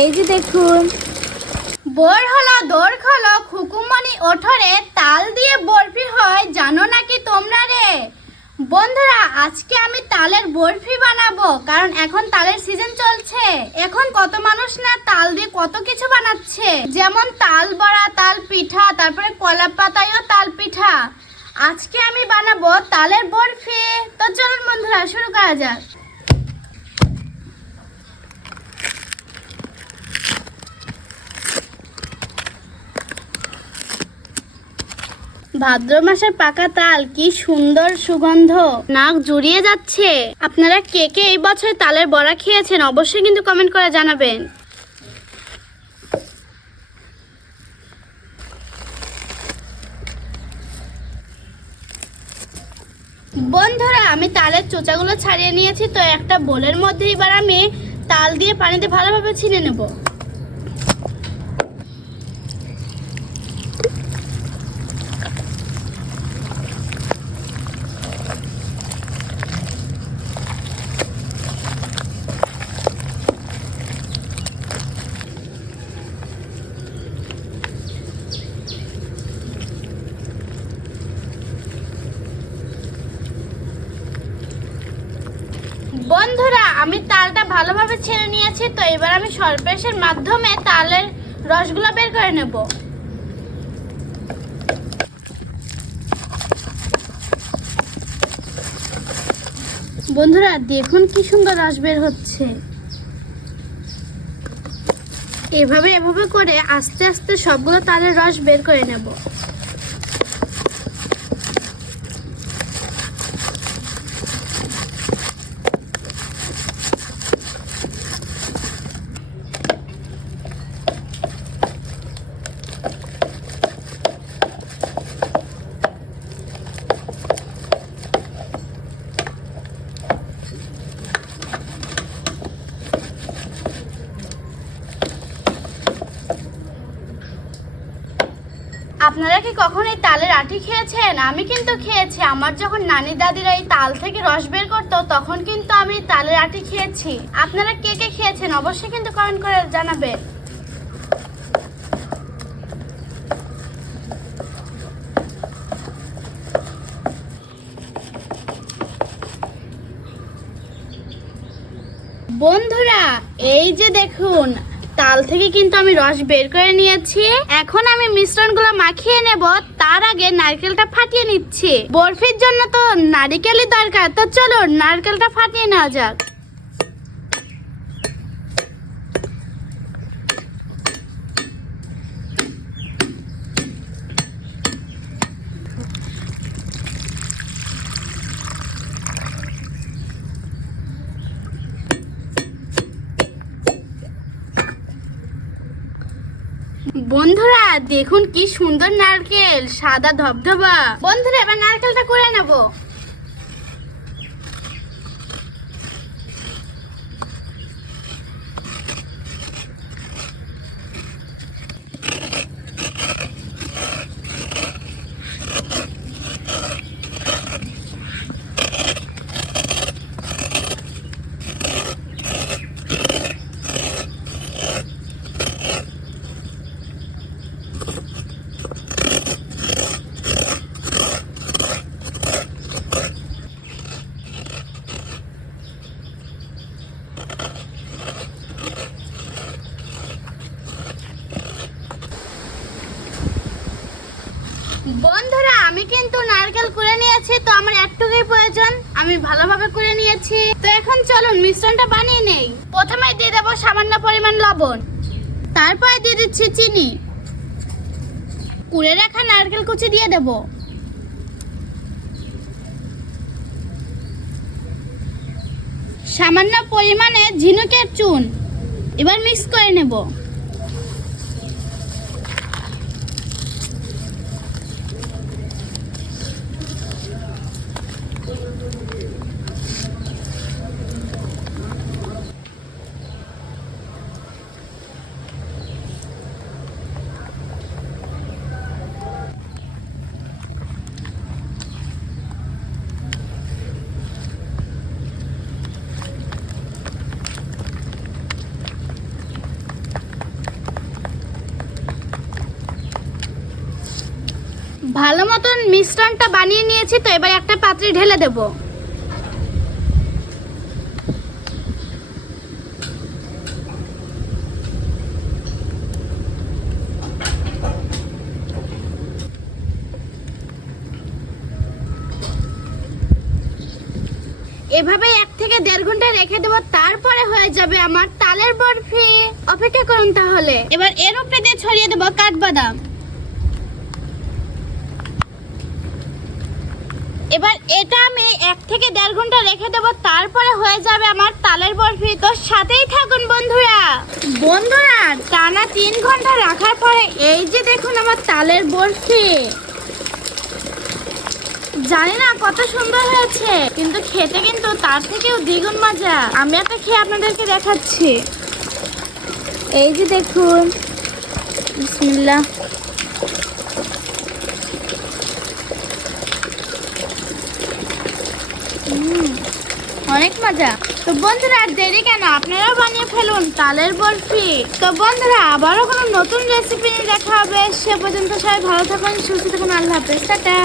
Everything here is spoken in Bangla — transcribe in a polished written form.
এই যে দেখুন, বোর হলো দৌড় খোলো খুকুমনি ওঠরে তাল দিয়ে বরফি হয়, জানো নাকি তোমরা রে? বন্ধুরা, আজকে আমি তালের বরফি বানাবো, কারণ এখন তালের সিজন চলছে। এখন কত মানুষ না তাল দিয়ে কত কিছু বানাচ্ছে, যেমন তাল বড়া, তাল পিঠা, তারপরে কলা পাতায়ও তাল পিঠা। আজকে আমি বানাবো তালের বরফি। তো চলুন বন্ধুরা, শুরু করা যাক। ভাদ্র মাসের পাকা তাল, কি সুন্দর সুগন্ধ, নাক জুড়িয়ে যাচ্ছে। আপনারা কে কে এই বছর তালের বড়া খেয়েছেন অবশ্যই কিন্তু কমেন্ট করে জানাবেন। বন্ধুরা, আমি তালের চোচাগুলো ছাড়িয়ে নিয়েছি, তো একটা বোলের মধ্যে এবার আমি তাল দিয়ে পানিতে ভালোভাবে ছিনে নেব। বন্ধুরা, আমি তালটা ভালোভাবে ছেড়ে নিয়েছি, তো এবার আমি সরপ্রেসের মাধ্যমে তালের রসগুলো বের করে নেব। বন্ধুরা দেখুন কি সুন্দর রস বের হচ্ছে। এভাবে করে আস্তে আস্তে সবগুলো তালের রস বের করে নেব। আপনারা কি কখনো এই তালের আটি খেয়েছেন? আমি কিন্তু খেয়েছি। আমার যখন নানি দাদিরা এই তাল থেকে রস বের করতো, তখন কিন্তু আমি তালের আটি খেয়েছি। আপনারা কে কে খেয়েছেন অবশ্যই কিন্তু কমেন্ট করে জানাবেন। বন্ধুরা, এই যে দেখুন, তাল থেকে কিন্তু আমি রস বের করে নিয়েছি। এখন আমি মিশ্রণগুলো মাখিয়ে নেব। তার আগে নারকেলটা ফাটিয়ে নিচ্ছি। বরফির জন্য তো নারকেলই দরকার, তো চলো নারকেলটা ফাটিয়ে নেওয়া যাক। বন্ধুরা দেখুন কি সুন্দর নারকেল, সাদা ধবধবা। বন্ধুরা, এবার নারকেলটা করে নেব। বন্ধুরা, আমি কিন্তু নারকেল করে নিয়েছি, তো আমার একটুকুই প্রয়োজন, আমি ভালোভাবে করে নিয়েছি। তো এখন চলুন মিশ্রণটা বানিয়ে নেই। প্রথমে দিয়ে দেবো সামান্য পরিমাণ লবণ, তারপরে দিয়ে দিচ্ছি চিনি, কুড়ে রাখা নারকেল কুচি দিয়ে দেব, সামান্য পরিমাণে ঝিনুকের চুন। এবার মিক্স করে নেব। ভালো মতন মিশ্রণটা বানিয়ে নিয়েছি, তো এবার একটা পাত্রে ঢেলে দেব। এভাবে 1 থেকে 1.5 ঘন্টা রেখে দেবো, তারপরে হয়ে যাবে আমার তালের বরফি। অপেক্ষা করুন তাহলে। এবার এর উপরে দিয়ে ছড়িয়ে দেবো কাঠবাদাম। এবার এটা আমি 1 থেকে 1.5 ঘন্টা রেখে দেবো, তারপরে হয়ে যাবে আমার তালের বরফি। তো সাথেই থাকুন বন্ধুরা। টানা 3 ঘন্টা রাখার পরে এই যে দেখুন আমার তালের বরফি। জানি না কত সুন্দর হয়েছে, কিন্তু খেতে কিন্তু তার থেকেও দ্বিগুণ মজা। আমি একটা খেয়ে আপনাদেরকে দেখাচ্ছি। এই যে দেখুন, বিসমিল্লাহ। অনেক মজা। তো বন্ধুরা আর দেরি কেন, আপনারাও বানিয়ে ফেলুন তালের বরফি। তো বন্ধুরা আবারও কোনো নতুন রেসিপি নিয়ে দেখা হবে। সে পর্যন্ত সবাই ভালো থাকুন, সুস্থ থাকুন। আল্লাহ হাফেজ, টাটা।